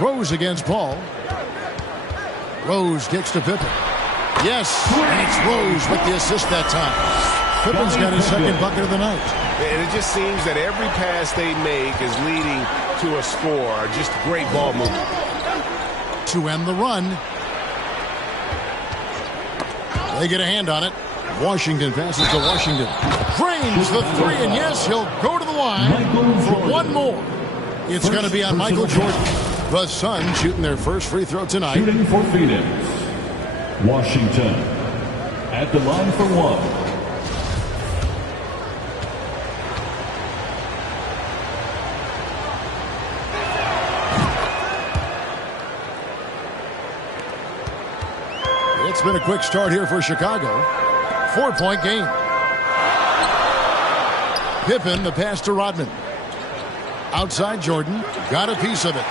Rose against Paul. Rose kicks to Pippen. Yes, and it's Rose with the assist that time. Pippen's got his second bucket of the night. And it just seems that every pass they make is leading to a score. Just great ball movement. To end the run. They get a hand on it. Washington passes to Washington. Drains the three, and yes, he'll go to the line for one more. It's going to be on Michael Jordan. The Suns shooting their first free throw tonight. Shooting for Phoenix. Washington at the line for one. It's been a quick start here for Chicago. 4-point game. Pippen, the pass to Rodman. Outside Jordan, got a piece of it.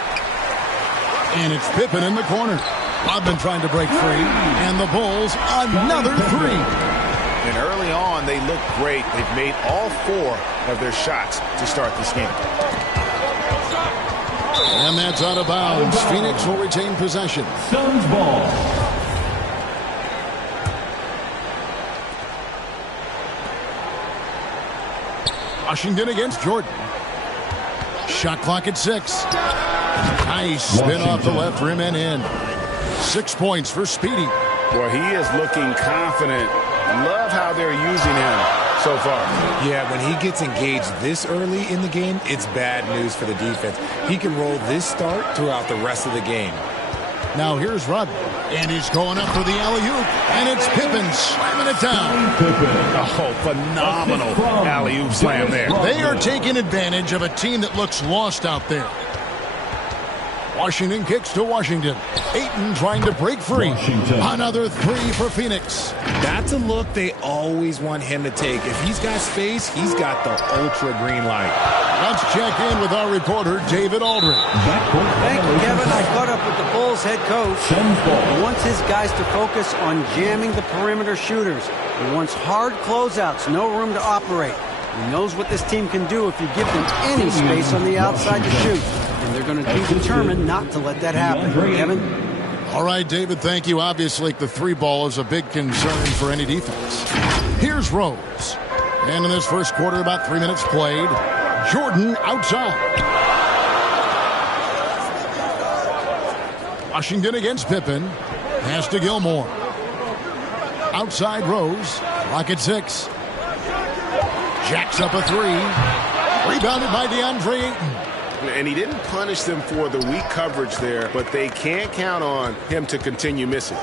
And it's Pippen in the corner. Rodman trying to break free. And the Bulls, another three. And early on, they look great. They've made all four of their shots to start this game. And that's out of bounds. Phoenix will retain possession. Suns ball. Washington against Jordan. Shot clock at 6. Nice spin off the left rim and in. 6 points for Speedy. Well, he is looking confident. Love how they're using him so far. Yeah, when he gets engaged this early in the game, it's bad news for the defense. He can roll this start throughout the rest of the game. Now here's Rodman. And he's going up for the alley-oop. And it's Pippen slamming it down. Oh, phenomenal alley-oop slam there. They are taking advantage of a team that looks lost out there. Washington kicks to Washington. Ayton trying to break free. Another three for Phoenix. That's a look they always want him to take. If he's got space, he's got the ultra green light. Let's check in with our reporter, David Aldridge. Thank you, Kevin. I caught up with the Bulls head coach. He wants his guys to focus on jamming the perimeter shooters. He wants hard closeouts, no room to operate. He knows what this team can do if you give them any space on the outside to shoot. And they're going to be determined not to let that happen. Kevin? All right, David, thank you. Obviously, the three ball is a big concern for any defense. Here's Rose. And in this first quarter, about 3 minutes played. Jordan outside. Washington against Pippen. Pass to Gilmore. Outside Rose. Clock at 6. Jacks up a three. Rebounded by DeAndre Ayton. And he didn't punish them for the weak coverage there, but they can't count on him to continue missing.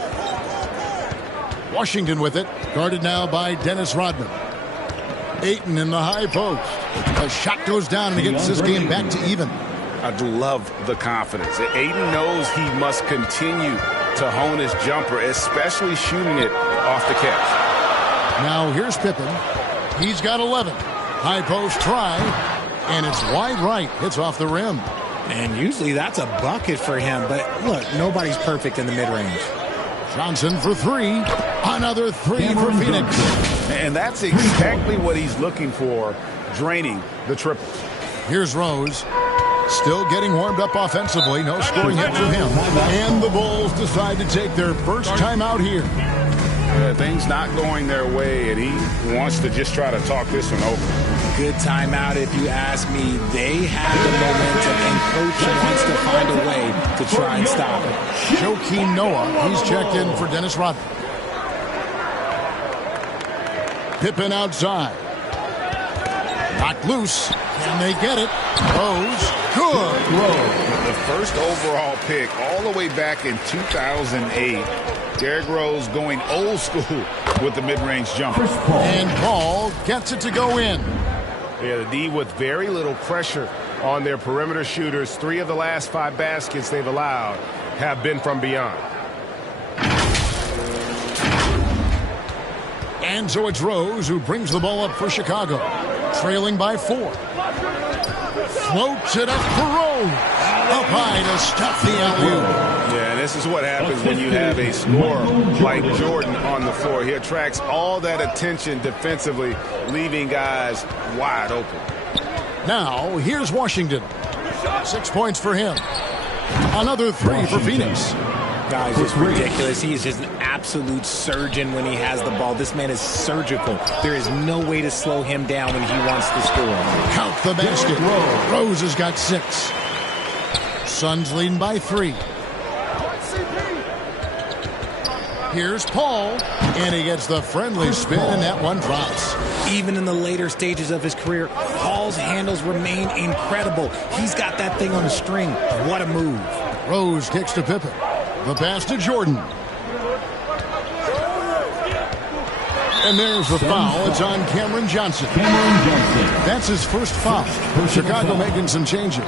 Washington with it. Guarded now by Dennis Rodman. Ayton in the high post. A shot goes down and he gets this game back to even. I love the confidence. Ayton knows he must continue to hone his jumper, especially shooting it off the catch. Now here's Pippen. He's got 11. High post try. And it's wide right. Hits off the rim. And usually that's a bucket for him. But look, nobody's perfect in the mid-range. Johnson for three. Another three for Phoenix. And that's exactly what he's looking for, draining the triple. Here's Rose. Still getting warmed up offensively. No scoring hit from him. And the Bulls decide to take their first timeout here. Things not going their way, and he wants to just try to talk this one over. Good timeout if you ask me. They have the momentum, and coach wants to find a way to try and stop it. Joakim Noah, he's checked in for Dennis Rodman. Pippen outside. Knocked loose. Can they get it? Rose. Good. Rose. The first overall pick all the way back in 2008. Derrick Rose going old school with the mid-range jumper. And Paul gets it to go in. Yeah, the D with very little pressure on their perimeter shooters. 3 of the last 5 baskets they've allowed have been from beyond. And so it's Rose who brings the ball up for Chicago. Trailing by 4. Floats it up for Rose. Up high to stop the alley-oop. Yeah, and this is what happens when you have a scorer like Jordan on the floor. He attracts all that attention defensively, leaving guys wide open. Now, here's Washington. 6 points for him. Another three for Phoenix. Guys, it's ridiculous. He is just an absolute surgeon when he has the ball. This man is surgical. There is no way to slow him down when he wants to score. Count the basket. Rose has got 6. Suns leading by 3. Here's Paul, and he gets the friendly spin, and that one drops. Even in the later stages of his career, Paul's handles remain incredible. He's got that thing on a string. What a move. Rose kicks to Pippen. The pass to Jordan. And there's the foul. It's on Cameron Johnson. That's his first foul. Chicago making some changes.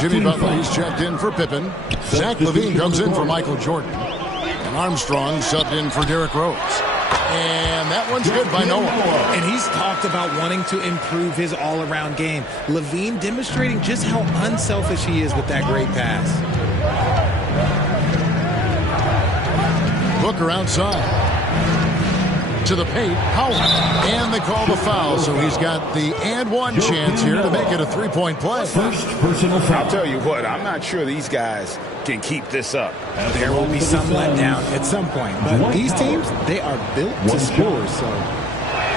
Jimmy Butler, he's checked in for Pippen. Zach LaVine comes in for Michael Jordan. And Armstrong subbed in for Derrick Rose. And that one's good by Noah. And he's talked about wanting to improve his all-around game. LaVine demonstrating just how unselfish he is with that great pass. Booker outside. To the paint, Howard. And they call the foul, so he's got the and one chance here to make it a three-point play. First personal foul. I'll tell you what, I'm not sure these guys can keep this up. There will be some letdown at some point, but these teams, they are built to score, so.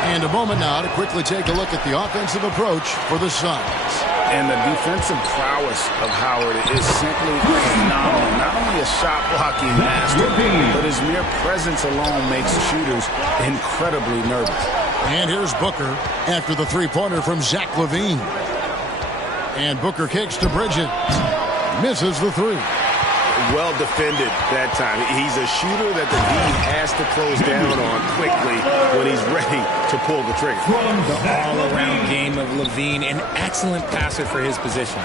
And a moment now to quickly take a look at the offensive approach for the Suns. And the defensive prowess of Howard is simply phenomenal. Not only a shot-blocking master, but his mere presence alone makes shooters incredibly nervous. And here's Booker after the three-pointer from Zach LaVine. And Booker kicks to Bridges. Misses the three. Well defended that time. He's a shooter that the D has to close down on quickly when he's ready to pull the trigger. The all-around game of LaVine, an excellent passer for his position.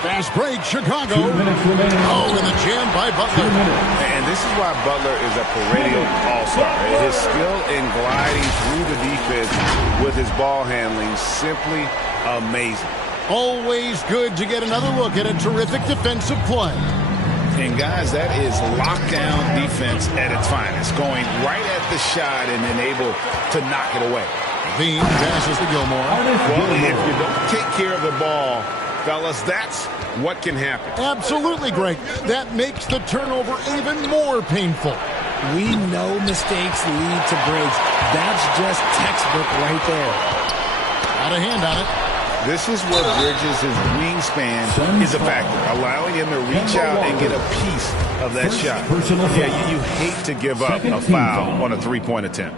Fast break, Chicago. Oh, and the jam by Butler. And this is why Butler is a perennial all-star. His skill in gliding through the defense with his ball handling simply amazing. Always good to get another look at a terrific defensive play. And guys, that is lockdown defense at its finest, going right at the shot and then able to knock it away. Bean passes to Gilmore. Well, if you don't take care of the ball, fellas, that's what can happen. Absolutely, Greg. That makes the turnover even more painful. We know mistakes lead to breaks. That's just textbook right there. Got a hand on it. This is where Bridges' wingspan is a factor, allowing him to reach out and get a piece of that shot. Yeah, you hate to give up a foul on a three-point attempt.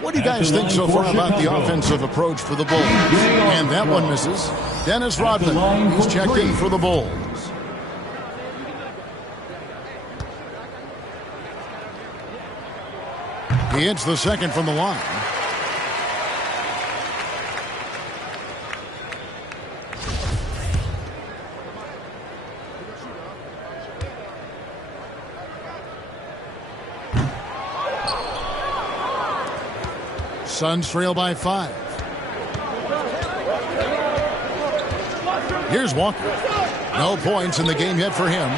What do you guys think so far about the offensive approach for the Bulls? And that one misses. Dennis Rodman, he's checked in for the Bulls. He hits the second from the line. Suns trail by 5. Here's Walker. No points in the game yet for him.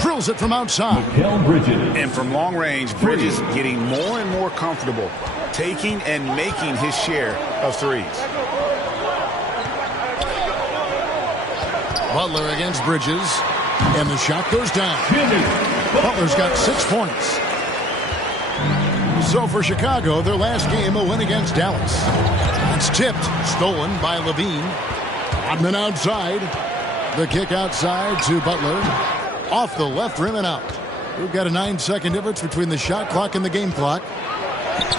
Drills it from outside. And from long range, Bridges getting more and more comfortable taking and making his share of threes. Butler against Bridges. And the shot goes down. Butler's got 6 points. So for Chicago, their last game, a win against Dallas. It's tipped, stolen by LaVine. Rodman outside. The kick outside to Butler. Off the left rim and out. We've got a 9-second difference between the shot clock and the game clock.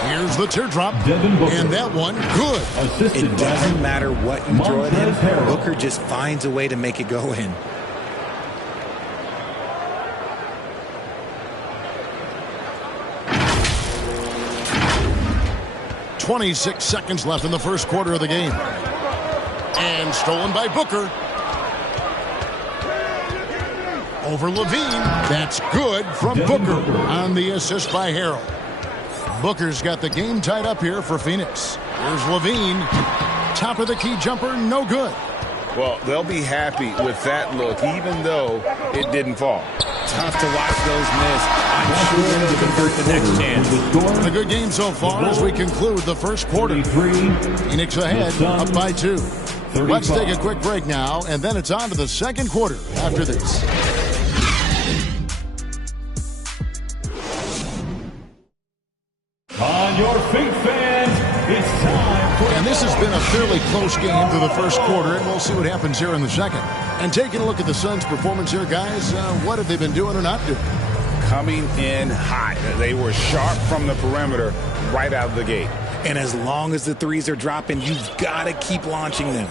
Here's the teardrop. And that one, good. It doesn't matter what you throw at him. Booker just finds a way to make it go in. 26 seconds left in the first quarter of the game. And stolen by Booker. Over LaVine. That's good from Booker on the assist by Harrell. Booker's got the game tied up here for Phoenix. Here's LaVine. Top of the key jumper, no good. Well, they'll be happy with that look, even though it didn't fall. Tough to watch those miss. I'm sure to convert the next chance. A good game so far as we conclude the first quarter. Phoenix ahead, up by 2. Let's take a quick break now, and then it's on to the second quarter after this. really close game through the first quarter, and we'll see what happens here in the second. And taking a look at the Suns' performance here, guys, what have they been doing or not doing? Coming in hot. They were sharp from the perimeter right out of the gate. And as long as the threes are dropping, you've got to keep launching them.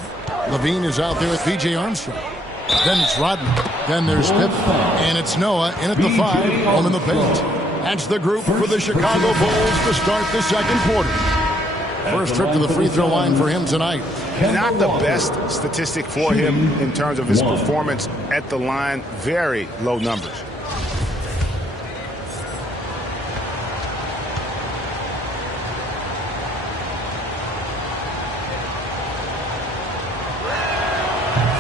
Levine is out there with B.J. Armstrong. Then it's Rodman. Then there's Pippen. And it's Noah in at the 5, home in the paint. That's the group for the Chicago Bulls to start the second quarter. First trip to the free throw line for him tonight. Not the best statistic for him in terms of his performance at the line. Very low numbers.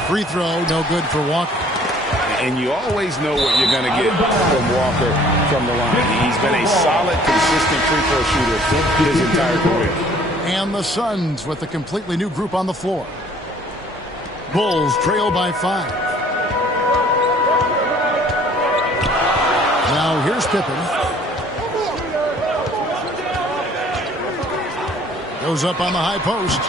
Free throw, no good for Walker. And you always know what you're going to get from Walker from the line. He's been a solid, consistent free throw shooter his entire career. And the Suns with a completely new group on the floor. Bulls trail by 5. Now here's Pippen. Goes up on the high post.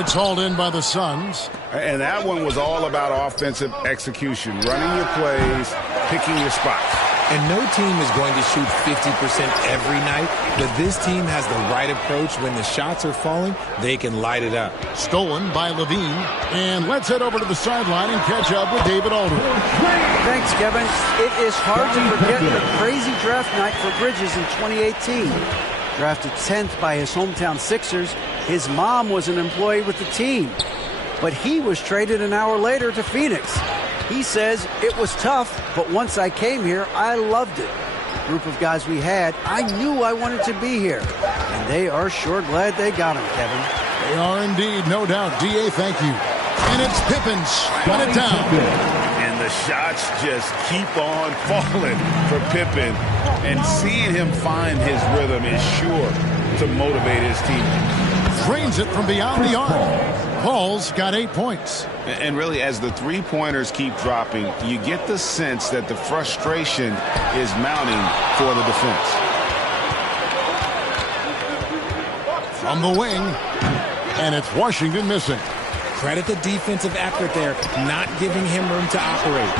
It's hauled in by the Suns. And that one was all about offensive execution, running your plays, picking your spots. And no team is going to shoot 50% every night, but this team has the right approach. When the shots are falling, they can light it up. Stolen by Levine. And let's head over to the sideline and catch up with David Aldridge. Thanks, Kevin. It is hard to forget the crazy draft night for Bridges in 2018. Drafted 10th by his hometown Sixers, his mom was an employee with the team. But he was traded an hour later to Phoenix. He says, it was tough, but once I came here, I loved it. The group of guys we had, I knew I wanted to be here. And they are sure glad they got him, Kevin. They are indeed, no doubt. D.A., thank you. And it's Pippen shut it down. And the shots just keep on falling for Pippen. And seeing him find his rhythm is sure to motivate his team. Drains it from beyond the arc. Paul's got 8 points. And really, as the three-pointers keep dropping, you get the sense that the frustration is mounting for the defense. From the wing, and it's Washington missing. Credit the defensive effort there, not giving him room to operate.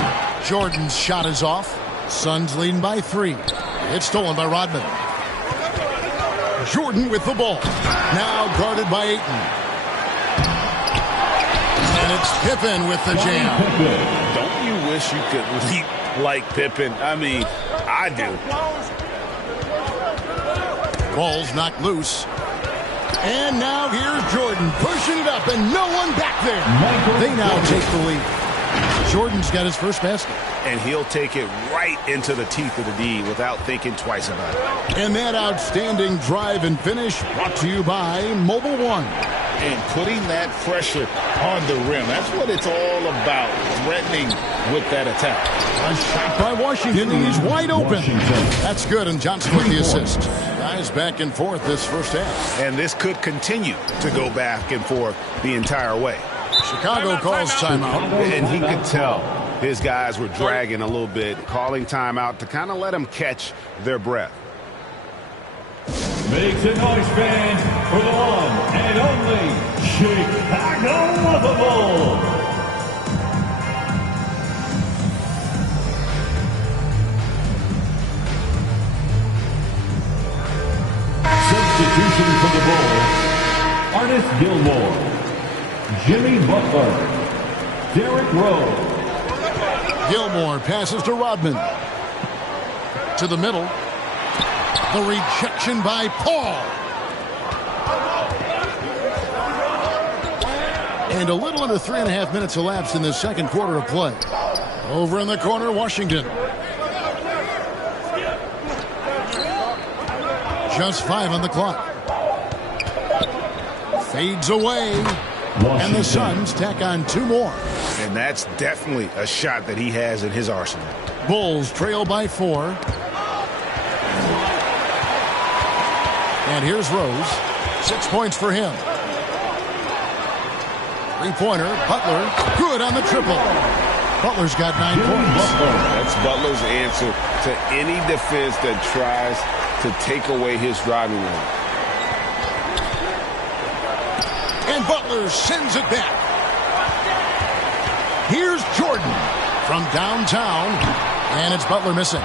Jordan's shot is off. Suns leading by 3. It's stolen by Rodman. Jordan with the ball. Now guarded by Ayton. And it's Pippen with the jam. Don't you wish you could leap like Pippen? I mean, I do. Ball's knocked loose. And now here's Jordan pushing it up and no one back there. They now take the lead. Jordan's got his first basket. And he'll take it right into the teeth of the D without thinking twice about it. And that outstanding drive and finish brought to you by Mobile One. And putting that pressure on the rim. That's what it's all about, threatening with that attack. A shot by Washington, and he's wide open. That's good, and Johnson with the assist. Guys back and forth this first half. And this could continue to go back and forth the entire way. Chicago calls timeout. And he could tell his guys were dragging a little bit, calling timeout to kind of let them catch their breath. Make some noise, fans, for the one and only Chicago Bulls. Substitution for the Bulls: Artist Gilmore, Jimmy Butler, Derrick Rose. Gilmore passes to Rodman. To the middle. The rejection by Paul. And a little under 3.5 minutes elapsed in the second quarter of play. Over in the corner, Washington. Just 5 on the clock. Fades away. And the Suns tack on 2 more. And that's definitely a shot that he has in his arsenal. Bulls trail by 4. And here's Rose. 6 points for him. 3-pointer. Butler. Good on the triple. Butler's got 9 points. That's Butler's answer to any defense that tries to take away his driving lane. And Butler sends it back. Here's Jordan from downtown. And it's Butler missing.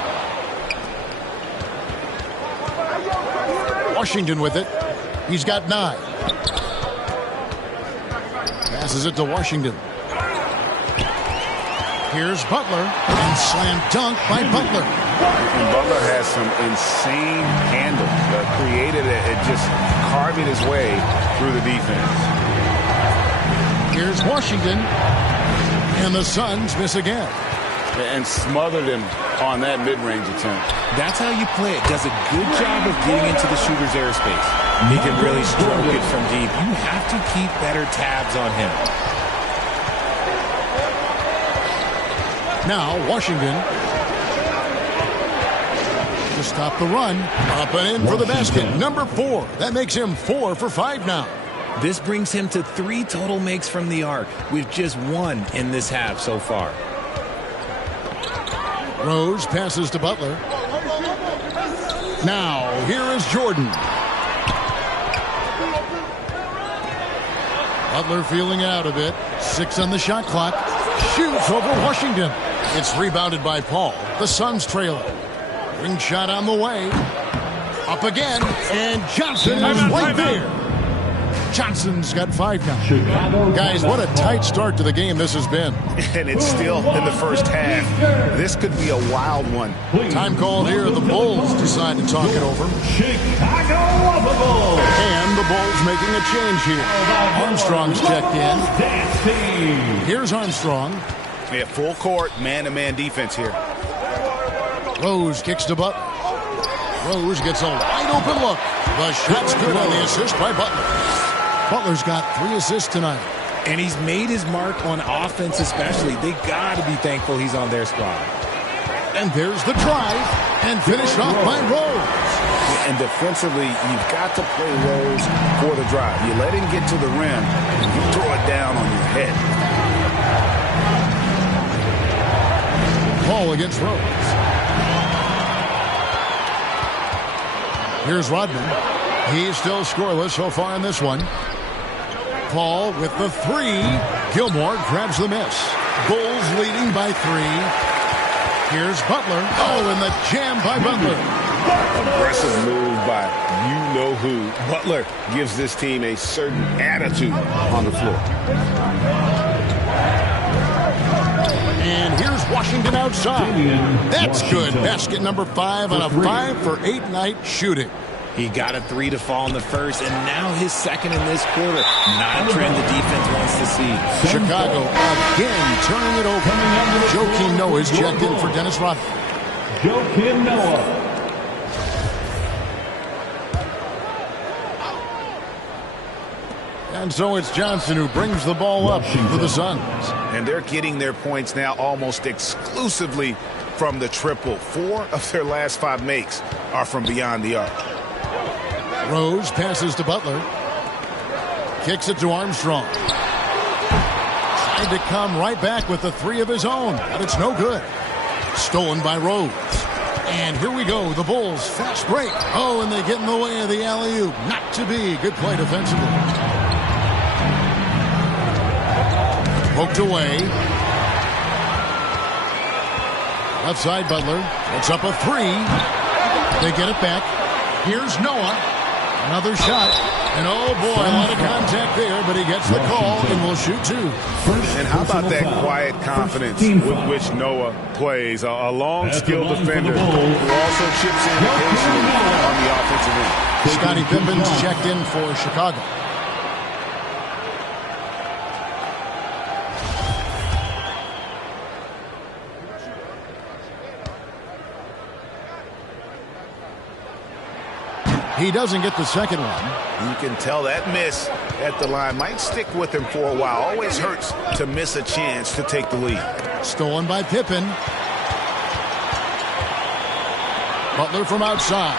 Washington with it. He's got 9. Passes it to Washington. Here's Butler. And slam dunk by Butler. And Butler has some insane handle. Created it, just carving his way through the defense. Here's Washington. And the Suns miss again. And smothered him on that mid-range attempt. That's how you play it. Does a good job of getting into the shooter's airspace. He can really stroke it from deep. You have to keep better tabs on him. Now Washington to stop the run. Up and in for the basket. Number 4. That makes him 4 for 5 now. This brings him to 3 total makes from the arc, with just 1 in this half so far. Rose passes to Butler. Now, here is Jordan. Butler feeling out a bit. 6 on the shot clock. Shoots over Washington. It's rebounded by Paul. The Suns trail it. Ring shot on the way. Up again. And Johnson is right there. Johnson's got 5 now. Guys, what a tight start to the game this has been. And it's still in the first half. This could be a wild one. Time called here. The Bulls decide to talk it over. And the Bulls making a change here. Armstrong's checked in. Here's Armstrong. Yeah, full court, man-to-man defense here. Rose kicks to Butler. Rose gets a wide open look. The shot's good on the assist by Butler. Butler's got 3 assists tonight. And he's made his mark on offense especially. They got to be thankful he's on their squad. And there's the drive. And finished off by Rose. And defensively, you've got to play Rose for the drive. You let him get to the rim, and you throw it down on your head. Paul against Rose. Here's Rodman. He's still scoreless so far in this one. Paul with the 3. Gilmore grabs the miss. Bulls leading by 3. Here's Butler. Oh, and the jam by Butler. Aggressive move by you-know-who. Butler gives this team a certain attitude on the floor. And here's Washington outside. That's good. Basket number 5 on a 5 for 8 night shooting. He got a 3 to fall in the first, and now his second in this quarter. Not a trend the defense wants to see. Chicago again turning it over. Joakim Noah's checked in for Dennis Rodman. Joakim Noah. And so it's Johnson who brings the ball up for the Suns. And they're getting their points now almost exclusively from the triple. 4 of their last 5 makes are from beyond the arc. Rose passes to Butler. Kicks it to Armstrong. Tried to come right back with the 3 of his own, but it's no good. Stolen by Rose. And here we go, the Bulls fast break. Oh, and they get in the way of the alley-oop. Not to be. Good play defensively. Poked away. Outside Butler. It's up a 3. They get it back. Here's Noah. Another shot. And oh boy, a lot of contact there, but he gets the call and will shoot 2. And how about that quiet confidence with which Noah plays? A long, skilled defender who also chips in occasionally on the offensive end. Scottie Pippen's checked in for Chicago. He doesn't get the second one. You can tell that miss at the line might stick with him for a while. Always hurts to miss a chance to take the lead. Stolen by Pippen. Butler from outside.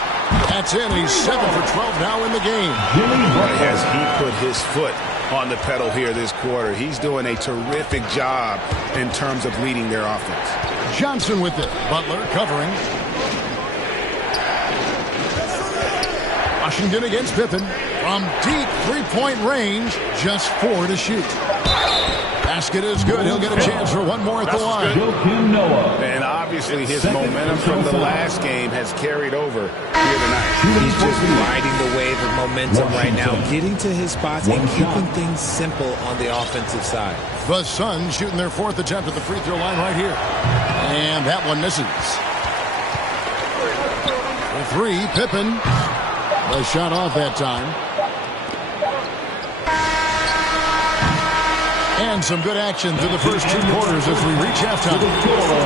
That's in. He's 7 for 12 now in the game. As he put his foot on the pedal here this quarter, he's doing a terrific job in terms of leading their offense. Johnson with it. Butler covering. Washington against Pippen. From deep three-point range, just 4 to shoot. Basket is good. He'll get a chance for one more at the line. And obviously his momentum from the last game has carried over here tonight. He's just riding the wave of momentum right now, getting to his spots and keeping things simple on the offensive side. The Suns shooting their 4th attempt at the free throw line right here. And that one misses. The 3, Pippen. The shot off that time. And some good action through the first 2 quarters as we reach halftime.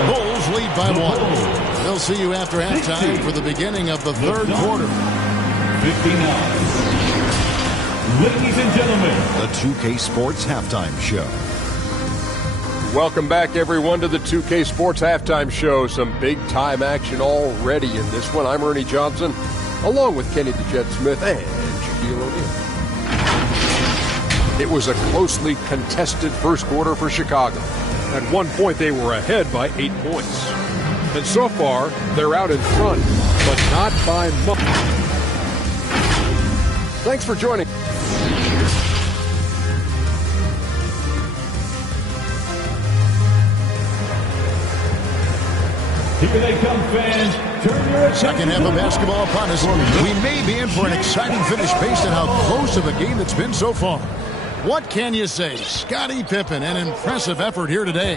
Bulls lead by 1. We'll see you after halftime for the beginning of the 3rd quarter. 59. Ladies and gentlemen, The 2K Sports Halftime Show. Welcome back, everyone, to the 2K Sports Halftime Show. Some big-time action already in this one. I'm Ernie Johnson, along with Kenny the Jet Smith and Shaquille O'Neal. It was a closely contested first quarter for Chicago. At one point, they were ahead by 8 points. And so far, they're out in front, but not by much. Thanks for joining. here they come, fans. Turn your Second half of basketball upon us. We may be in for an exciting finish based on how close of a game it's been so far. What can you say? Scottie Pippen, an impressive effort here today.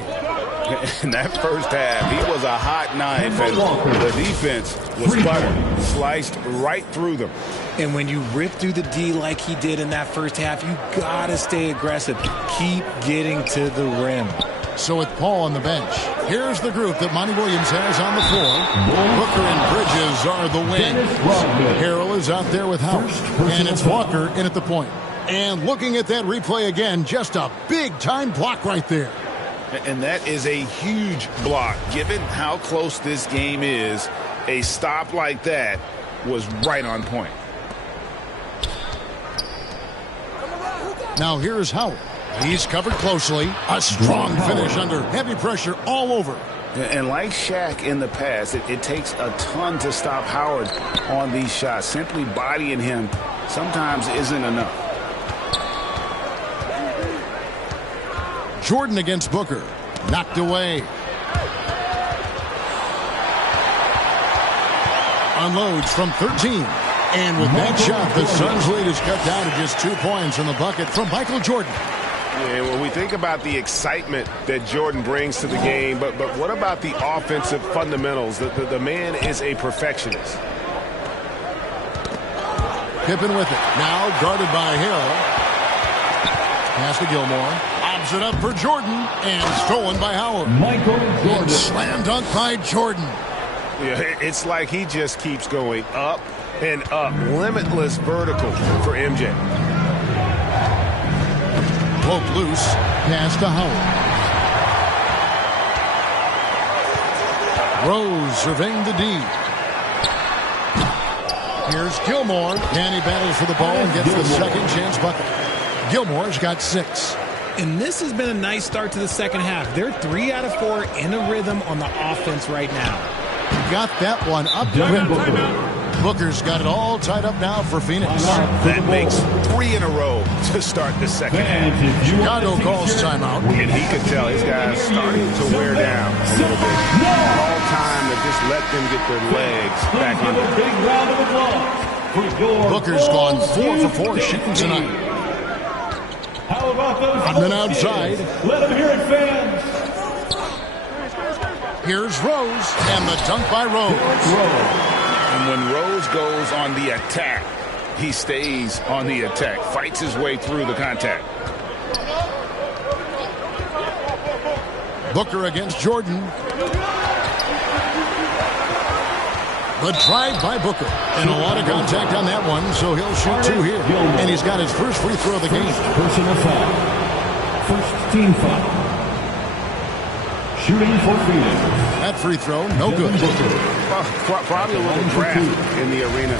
In that first half, he was a hot knife, and the defense was butter, sliced right through them. And when you rip through the D like he did in that first half, you gotta stay aggressive. Keep getting to the rim. So with Paul on the bench, here's the group that Monty Williams has on the floor. Booker and Bridges are the wings. Harrell is out there with Howard. And it's Walker in at the point. And looking at that replay again, just a big-time block right there. And that is a huge block. Given how close this game is, a stop like that was right on point. Now here's Howard. He's covered closely. A strong finish under heavy pressure all over. And like Shaq in the past, it takes a ton to stop Howard on these shots. Simply bodying him sometimes isn't enough. Jordan against Booker. Knocked away. Unloads from 13. And with that shot, the Suns' lead is cut down to just 2 points in the bucket from Michael Jordan. Yeah, when we think about the excitement that Jordan brings to the game, but what about the offensive fundamentals? The man is a perfectionist. Pippen with it. Now guarded by Hill. Pass to Gilmore. Lobs it up for Jordan. And stolen by Howard. Michael Jordan. And slam dunk by Jordan. Yeah, it's like he just keeps going up and up. Limitless vertical for MJ. Broke loose. Pass to Howard. Rose surveying the D. Here's Gilmore. And he battles for the ball and gets the second chance bucket. Gilmore's got 6. And this has been a nice start to the second half. They're 3 out of 4 in a rhythm on the offense right now. Got that one up quick. Booker's got it all tied up now for Phoenix. That makes 3 in a row to start the second half. Chicago calls timeout. And he could tell his guys starting to wear down a little bit. All time to just let them get their legs back under. Big round of applause. Booker's gone 4 for 4 shooting tonight. How about those? And then outside. Let them hear it, fans. Here's Rose, and the dunk by Rose. And when Rose goes on the attack, he stays on the attack, fights his way through the contact. Booker against Jordan. The drive by Booker. And a lot of contact on that one, so he'll shoot 2 here. And he's got his first free throw of the game. Personal foul. First team foul. Shooting for Phoenix. That free throw, no good. Probably a little draft in the arena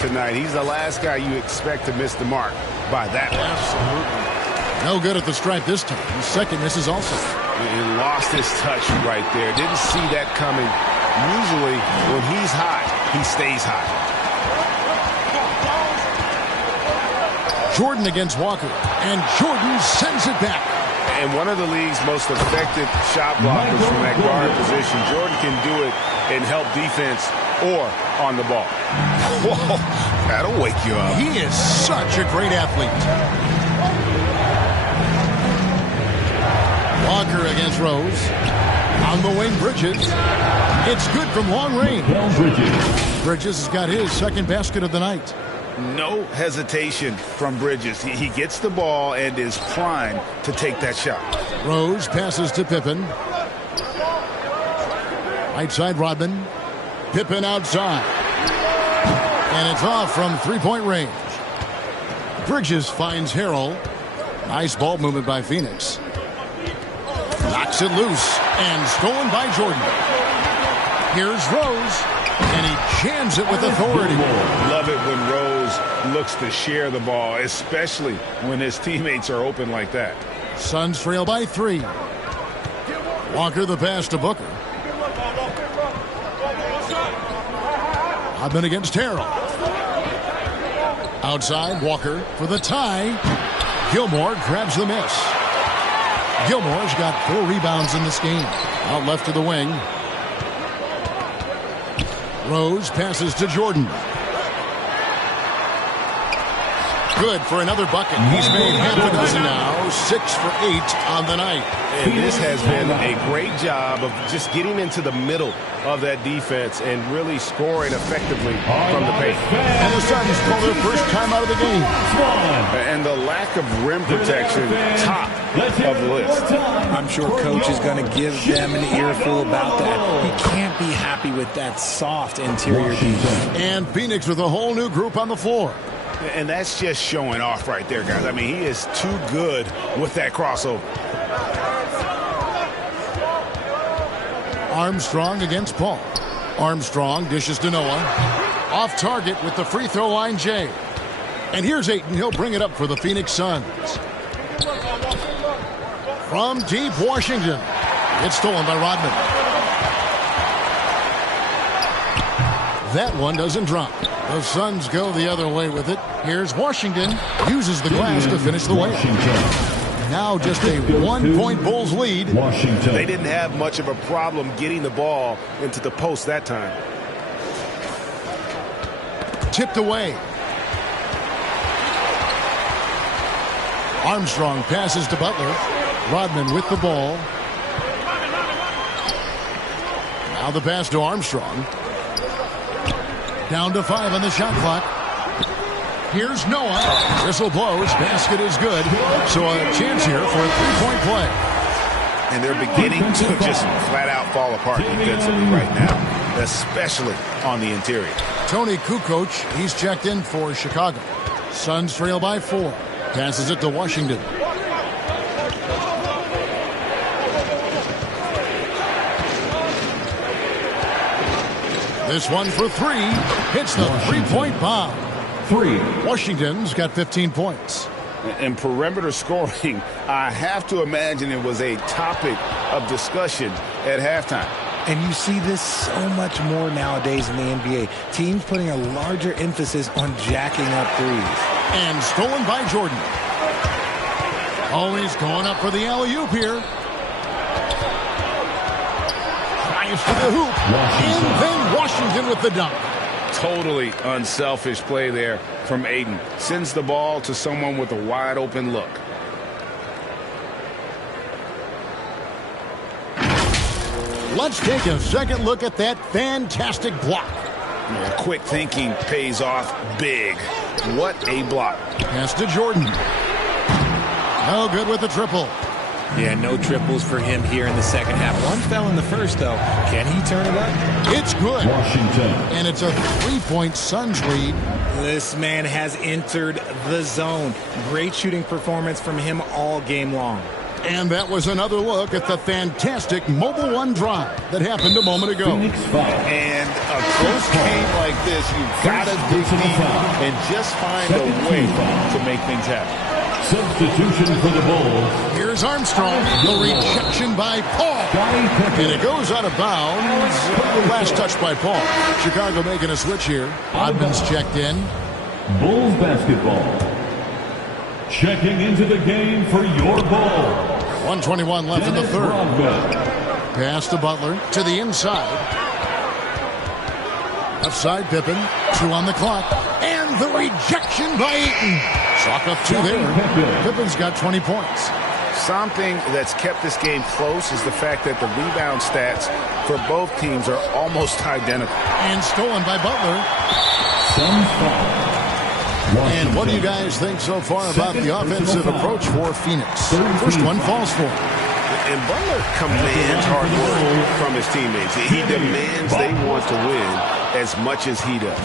tonight. He's the last guy you expect to miss the mark by that much. Absolutely. No good at the stripe this time. His second misses also. He lost his touch right there. Didn't see that coming. Usually, when he's hot, he stays hot. Jordan against Walker. And Jordan sends it back. And one of the league's most effective shot blockers from that guard position. Jordan can do it and help defense or on the ball. Whoa, that'll wake you up. He is such a great athlete. Walker against Rose. On the wing, Bridges. It's good from long range. Bridges has got his second basket of the night. No hesitation from Bridges. He gets the ball and is primed to take that shot. Rose passes to Pippen. Right side, Rodman. Pippen outside. And it's off from three-point range. Bridges finds Harrell. Nice ball movement by Phoenix. Knocks it loose and stolen by Jordan. Here's Rose, and he jams it with authority. Love it when Rose looks to share the ball, especially when his teammates are open like that. Suns trail by 3. Walker the pass to Booker. Rodman against Harrell. Outside, Walker for the tie. Gilmore grabs the miss. Gilmore's got 4 rebounds in this game. Out left to the wing. Rose passes to Jordan. Good for another bucket. He's made half a dozen now. 6 for 8 on the night. And this has been a great job of just getting into the middle of that defense and really scoring effectively from the paint. And the Suns call their first time out of the game. And the lack of rim protection, top of the list. I'm sure Coach is going to give them an earful about that. He can't be happy with that soft interior defense. And Phoenix with a whole new group on the floor. And that's just showing off right there, guys. I mean, he is too good with that crossover. Armstrong against Paul. Armstrong dishes to Noah. Off target with the free throw line, Jay. And here's Ayton. He'll bring it up for the Phoenix Suns. From deep Washington. It's stolen by Rodman. That one doesn't drop. The Suns go the other way with it. Here's Washington. Uses the glass to finish the layup. Now just a 1-point Bulls lead. Washington. They didn't have much of a problem getting the ball into the post that time. Tipped away. Armstrong passes to Butler. Rodman with the ball. Now the pass to Armstrong. Down to 5 on the shot clock. Here's Noah. Whistle blows. Basket is good. So a chance here for a 3-point play. And they're beginning to just flat out fall apart defensively right now, especially on the interior. Tony Kukoc, he's checked in for Chicago. Suns trail by 4. Passes it to Washington. This one for 3. Hits the 3-point bomb. 3. Washington's got 15 points. And perimeter scoring, I have to imagine it was a topic of discussion at halftime. And you see this so much more nowadays in the NBA. Teams putting a larger emphasis on jacking up threes. And stolen by Jordan. Always going up for the alley-oop here. Drives to the hoop. And then Washington with the dunk. Totally unselfish play there from Ayton. Sends the ball to someone with a wide open look. Let's take a second look at that fantastic block. Quick thinking pays off big. What a block. Pass to Jordan. No good with the triple. Yeah, no triples for him here in the second half. One fell in the first, though. Can he turn it up? It's good. Washington. And it's a 3-point Suns lead. This man has entered the zone. Great shooting performance from him all game long. And that was another look at the fantastic Mobile One drive that happened a moment ago. And a close game like this, you've got to dig deep and just find a way to make things happen. Substitution for the Bulls. Here's Armstrong. The rejection by Paul. And it goes out of bounds. Last touch by Paul. Chicago making a switch here. Rodman's checked in. Bulls basketball. Checking into the game for your Bulls. 1:21 left in the third. Pass to Butler to the inside. Left side, Pippen. 2 on the clock. And the rejection by Eaton. Chalk up 2 there. Pippen's got 20 points. Something that's kept this game close is the fact that the rebound stats for both teams are almost identical. And stolen by Butler. And what do you guys think so far about the offensive approach for Phoenix? First one falls for him. And Butler commands hard work from his teammates. He demands they want to win as much as he does.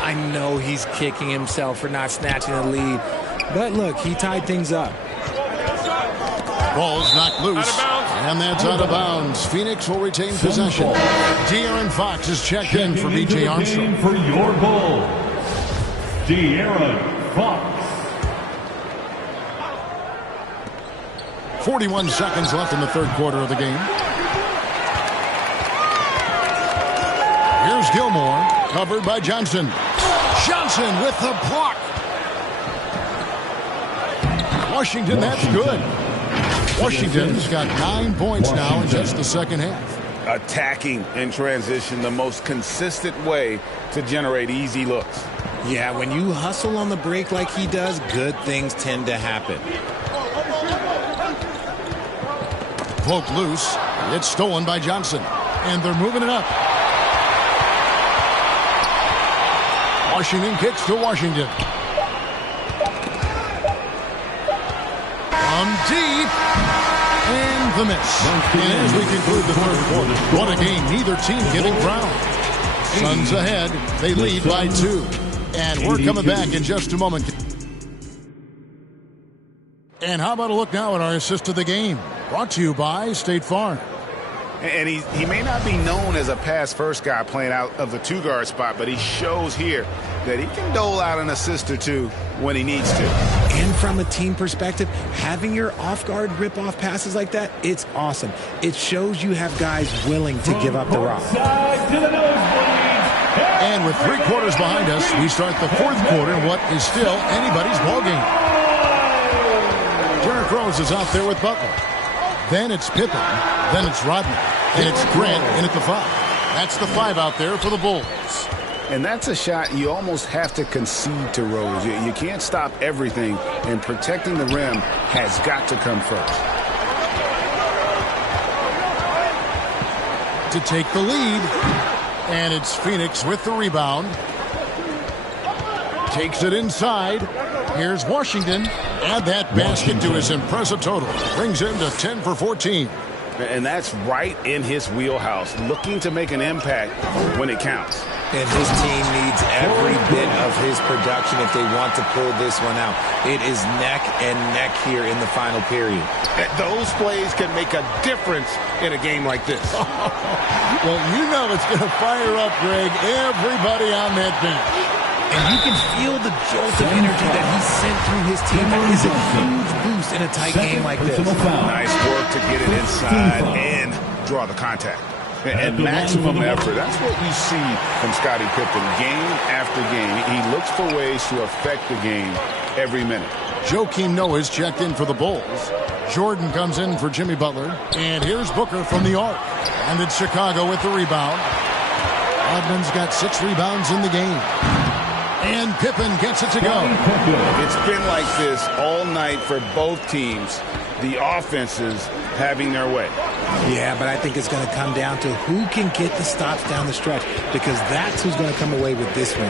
I know he's kicking himself for not snatching the lead. But look, he tied things up. Ball's knocked loose. And that's out of bounds. Phoenix will retain possession. De'Aaron Fox is checked in for B.J. Armstrong. For your Bulls, De'Aaron Fox. 41 seconds left in the third quarter of the game. Here's Gilmore, covered by Johnson. Johnson with the block. Washington, that's good. Washington's got 9 points now in just the second half. Attacking in transition, the most consistent way to generate easy looks. Yeah, when you hustle on the break like he does, good things tend to happen. Cloak loose. It's stolen by Johnson. And they're moving it up. Washington kicks to Washington. From deep. And the miss. And as we conclude the third quarter, what a game. Neither team giving ground. Suns ahead. They lead by 2. And we're coming back in just a moment. And how about a look now at our assist of the game? Brought to you by State Farm. And he may not be known as a pass-first guy playing out of the 2-guard spot, but he shows here that he can dole out an assist or 2 when he needs to. And from a team perspective, having your off-guard rip-off passes like that, it's awesome. It shows you have guys willing to give up the rock. And with 3 quarters behind us, we start the fourth quarter in what is still anybody's ballgame. Derrick Rose is out there with Butler. Then it's Pippen. Then it's Rodman. And it's Grant in at the 5. That's the 5 out there for the Bulls. And that's a shot you almost have to concede to Rose. You can't stop everything, and protecting the rim has got to come first. To take the lead. And it's Phoenix with the rebound. Takes it inside. Here's Washington. Add that basket to his impressive total. Brings him to 10 for 14. And that's right in his wheelhouse, looking to make an impact when it counts. And his team needs every bit of his production if they want to pull this one out. It is neck and neck here in the final period. Those plays can make a difference in a game like this. Well, you know it's going to fire up, Greg, everybody on that bench. And you can feel the jolt of energy that he sent through his team. That is a huge boost in a tight game like this. Nice work to get it inside and draw the contact. And maximum effort. That's what we see from Scottie Pippen game after game. He looks for ways to affect the game every minute. Joakim Noah's checked in for the Bulls. Jordan comes in for Jimmy Butler. And here's Booker from the arc. And it's Chicago with the rebound. Rodman's got 6 rebounds in the game. And Pippen gets it to go. It's been like this all night for both teams. The offenses having their way. Yeah, but I think it's going to come down to who can get the stops down the stretch, because that's who's going to come away with this one.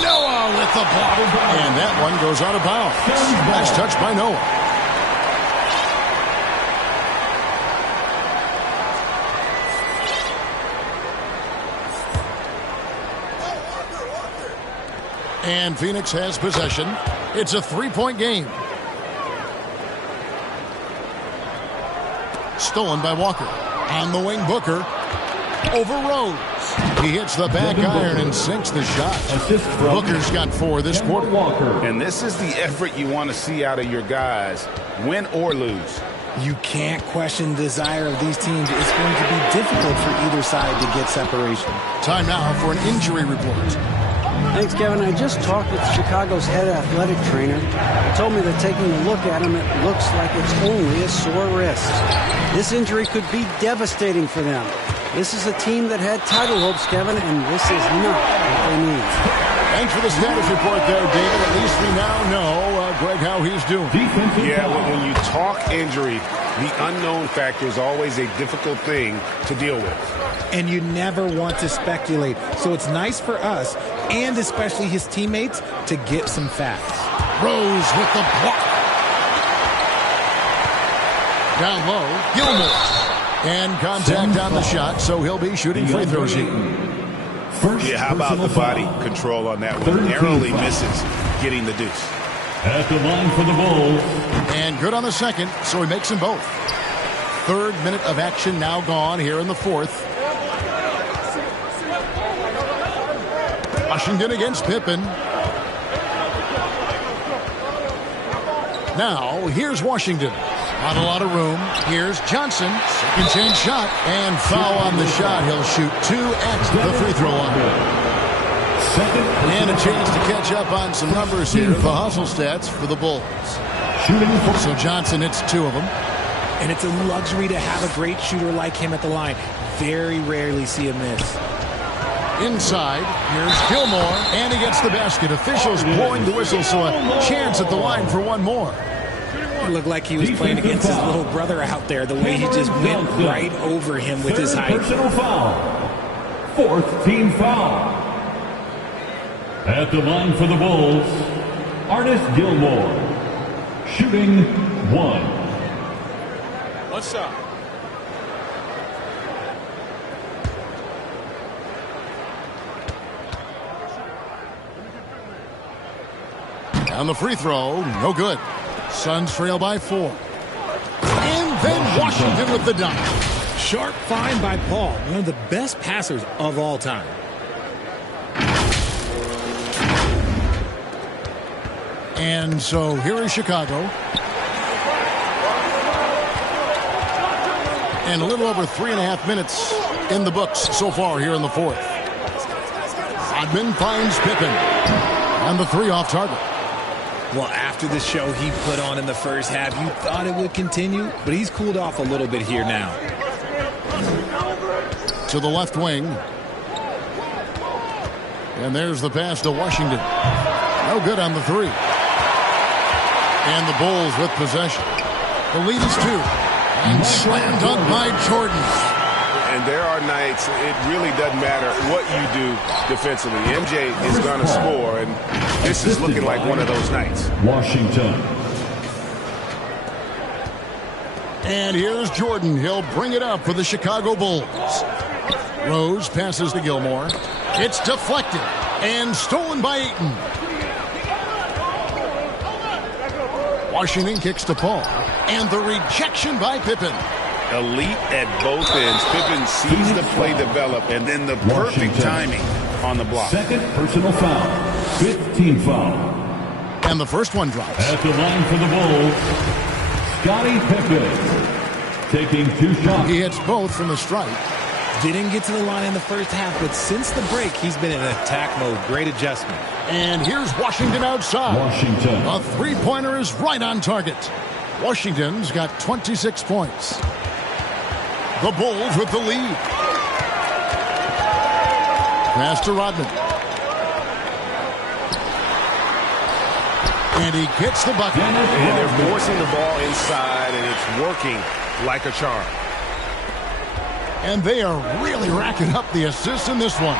Noah with the block. And that one goes out of bounds. Nice touch by Noah. And Phoenix has possession. It's a 3-point game. Stolen by Walker. On the wing, Booker. Over Rose. He hits the back iron and sinks the shot. Booker's got 4 this quarter. And this is the effort you want to see out of your guys, win or lose. You can't question the desire of these teams. It's going to be difficult for either side to get separation. Time now for an injury report. Thanks, Kevin. I just talked with Chicago's head athletic trainer. He told me that taking a look at him, it looks like it's only a sore wrist. This injury could be devastating for them. This is a team that had title hopes, Kevin, and this is not what they need. Thanks for the status report there, David. At least we now know, Greg, how he's doing. Yeah, when you talk injury, the unknown factor is always a difficult thing to deal with. And you never want to speculate. So it's nice for us, and especially his teammates, to get some facts. Rose with the block. Down low, Gilmore. And contact on the shot, so he'll be shooting free throws here. Yeah, how about the body control on that one? Narrowly misses getting the deuce. At the line for the Bulls. And good on the second, so he makes them both. Third minute of action now gone here in the fourth. Washington against Pippen. Now, here's Washington. Not a lot of room. Here's Johnson. Second chance shot. And foul on the shot. He'll shoot 2 at the free throw line. And a chance to catch up on some numbers here. The hustle stats for the Bulls. So Johnson hits 2 of them. And it's a luxury to have a great shooter like him at the line. Very rarely see a miss. Inside, here's Gilmore, and he gets the basket. Officials blowing the whistle, so a chance at the line for one more. It looked like he was playing against his little brother out there, the way he just went right over him with his height. Personal foul. 4th team foul. At the line for the Bulls, Artist Gilmore. Shooting 1. What's up? On the free throw, no good. Suns trail by 4. And then Washington with the dunk. Sharp find by Paul, one of the best passers of all time. And so here is Chicago. And a little over 3.5 minutes in the books so far here in the fourth. Rodman finds Pippen. And the 3 off target. Well, after the show he put on in the first half, you thought it would continue, but he's cooled off a little bit here now. To the left wing. And there's the pass to Washington. No good on the 3. And the Bulls with possession. The lead is 2. And slam dunk by Jordan. And there are nights, it really doesn't matter what you do defensively. MJ is going to score, and this is looking like one of those nights. Washington. And here's Jordan. He'll bring it up for the Chicago Bulls. Rose passes to Gilmore. It's deflected and stolen by Ayton. Washington kicks to Paul. And the rejection by Pippen. Elite at both ends. Pippen sees the play develop, and then the perfect timing on the block. 2nd personal foul. 5th team foul. And the first one drops. At the line for the Bulls, Scottie Pippen. Taking 2 shots. He hits both from the strike. Didn't get to the line in the first half, but since the break, he's been in attack mode. Great adjustment. And here's Washington outside. Washington. A 3-pointer is right on target. Washington's got 26 points. The Bulls with the lead. Pass to Rodman. And he gets the bucket. And they're forcing the ball inside, and it's working like a charm. And they are really racking up the assists in this one.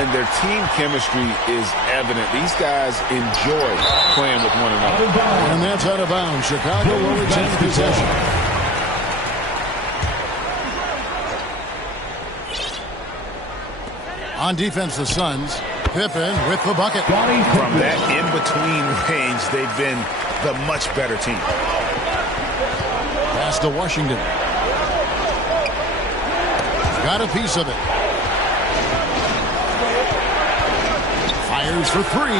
And their team chemistry is evident. These guys enjoy playing with one another. And that's out of bounds. Chicago will retain possession. On defense, the Suns. Pippen with the bucket. From that in-between range, they've been the much better team. Pass to Washington. Got a piece of it. Fires for 3.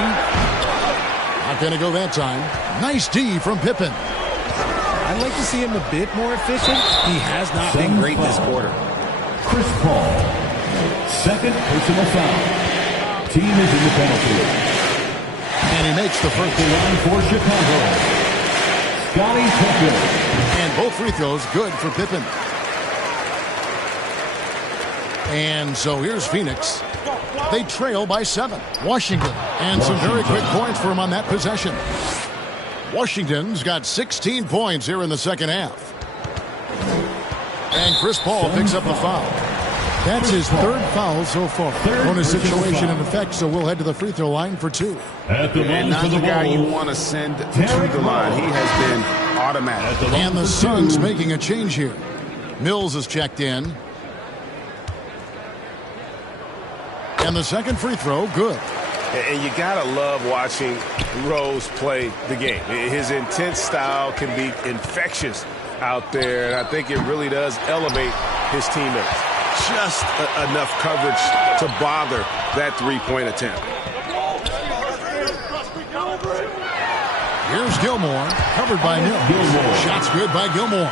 Not going to go that time. Nice D from Pippen. I'd like to see him a bit more efficient. He has not been great this quarter. Chris Paul. 2nd personal foul. Team is in the penalty. And he makes the first. The line for Chicago, Scottie Pippen. And both free throws good for Pippen. And so here's Phoenix. They trail by 7. Washington. And some very quick points for him on that possession. Washington's got 16 points here in the second half. And Chris Paul picks up the foul. That's his 3rd foul so far. Bonus situation in effect, so we'll head to the free throw line for 2. At the line not for the the guy you Bulls, want to send to the line. He has been automatic. And the Suns making a change here. Mills is checked in. And the second free throw, good. And you got to love watching Rose play the game. His intense style can be infectious out there, and I think it really does elevate his teammates. Just enough coverage to bother that three-point attempt. Here's Gilmore, covered by Mills. Shots good by Gilmore.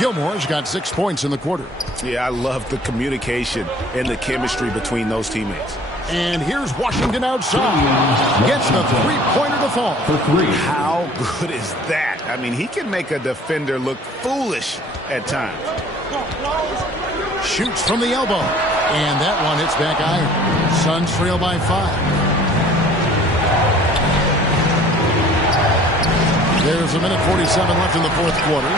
Gilmore's got 6 points in the quarter. Yeah, I love the communication and the chemistry between those teammates. And here's Washington outside. Gets the three-pointer to fall. for 3. How good is that? I mean, he can make a defender look foolish at times. Shoots from the elbow. And that one hits back iron. Suns trail by 5. There's a minute 47 left in the fourth quarter.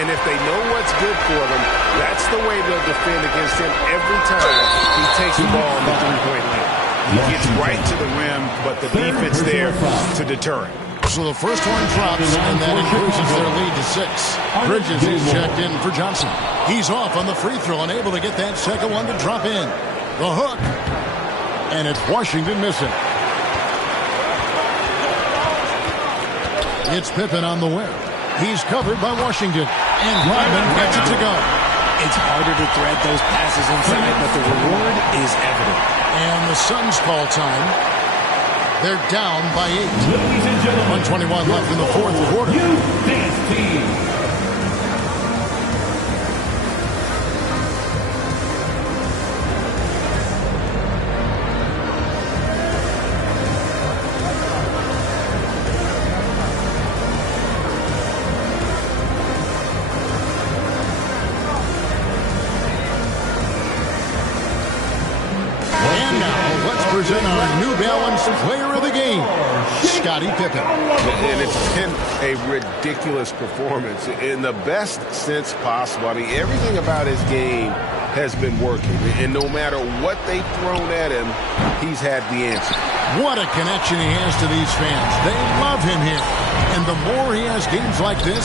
And if they know what's good for them, that's the way they'll defend against him every time he takes the ball in the three-point line. He gets right to the rim, but the defense there to deter him. So the first one drops, and that increases their lead to 6. Bridges is checked in for Johnson. He's off on the free throw and able to get that second one to drop in. The hook. And it's Washington missing. It's Pippen on the wing. He's covered by Washington. And Rodman gets it to go. It's harder to thread those passes inside, but the reward is evident. And the Suns call time. They're down by 8. Ladies and gentlemen, 121 left in the fourth quarter. Youth Dance Team. Present our New Balance Player of the Game, Scottie Pippen. And it's been a ridiculous performance in the best sense possible. I mean, everything about his game has been working. And no matter what they've thrown at him, he's had the answer. What a connection he has to these fans. They love him here. And the more he has games like this,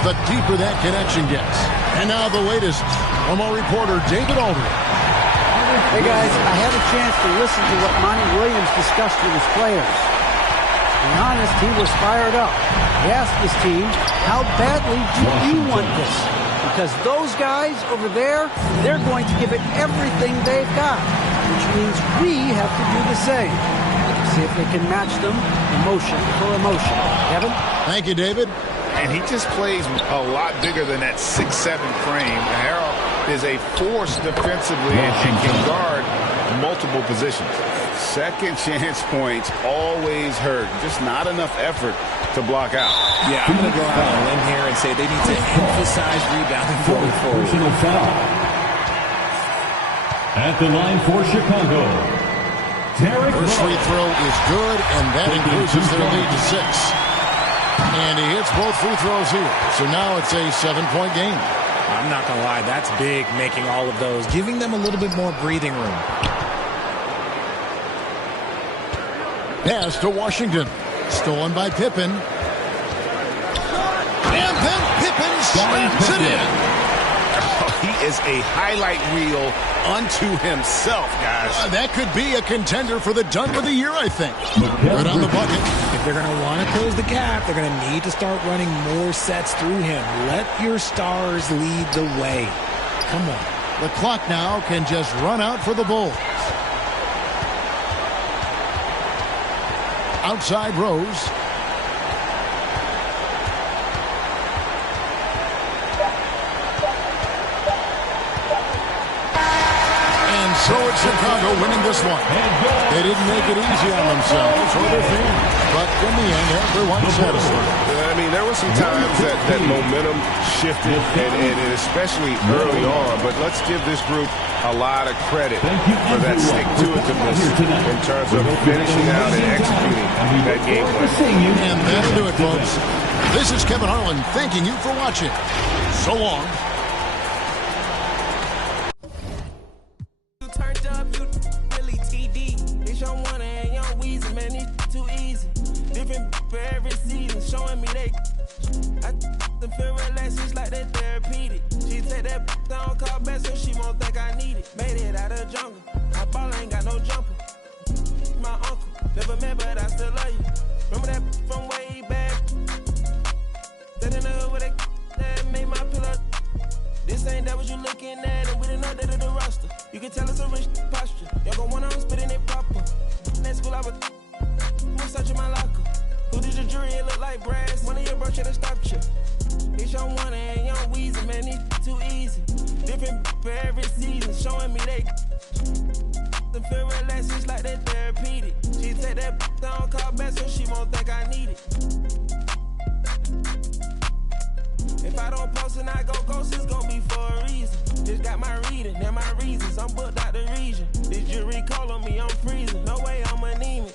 the deeper that connection gets. And now the latest from our reporter, David Aldridge. Hey guys, I had a chance to listen to what Monty Williams discussed with his players. To be honest, he was fired up. He asked his team, how badly do you want this? Because those guys over there, they're going to give it everything they've got, which means we have to do the same. See if they can match them emotion for emotion. Kevin? Thank you, David. And he just plays a lot bigger than that 6'7" frame. Harrell is a force defensively and can guard multiple positions. Second chance points always hurt. Just not enough effort to block out. Yeah, I'm going to go out on a limb here and say they need to emphasize rebounding going forward. Personal foul. At the line for Chicago, Derrick First free throw is good, and that increases their lead to 6. And he hits both free throws here. So now it's a 7-point game. I'm not going to lie, that's big, making all of those, giving them a little bit more breathing room. Pass to Washington. Stolen by Pippen. And then Pippen slams it in. He is a highlight reel unto himself, guys. That could be a contender for the dunk of the year, I think. Right on the bucket. If they're going to want to close the gap, they're going to need to start running more sets through him. Let your stars lead the way. Come on. The clock now can just run out for the Bulls. Outside Rose. And so with Chicago winning this one. They didn't make it easy on themselves or their fans, but in the end, everyone's satisfied. I mean, there were some times that momentum shifted, and especially early on, but let's give this group a lot of credit for that stick-to-itiveness in terms of finishing out and executing that game plan. And that'll do it, folks. This is Kevin Harlan thanking you for watching. So long. Turned up, you really TD. It's your one and your Weezy, man, it's too easy. Different for every season, showing me they. I feel relaxed, it's like that therapeutic. She take that down, call back, so she won't think I need it. Made it out of jungle, my ball ain't got no jumper. My uncle, never met, but I still love you. Remember that from way back? That in the hood with that made my pillow. This ain't that what you looking at, and we didn't know that of the roster. You can tell it's a rich posture. Y'all gon' want on spitting it proper. Next school I was searching my locker. Who did your jury? It look like brass. One of your bro should have stopped you. It's your one and your Weezy, man, it's too easy. Different for every season, showing me they. Feel relaxed, it's like that therapeutic. She take that down, call back, so she won't think I need it. If I don't post and I go ghost, it's gon' be for a reason. Just got my reading and my reasons. I'm booked out the region. This jury call on me, I'm freezing. No way I'm anemic.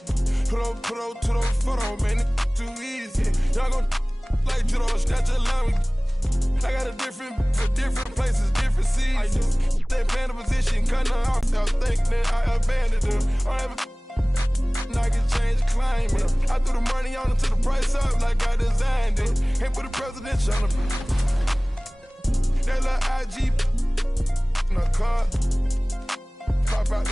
Put on to those photos, man, it's too easy. Y'all gon' like judo, snatch a line. I got a different for different places, different seasons. They playing the position, cutting her off. I think that I abandoned her. I can change climate. I threw the money on it to the price up like I designed it. Ain't put a presidential on it. That little IG in a car.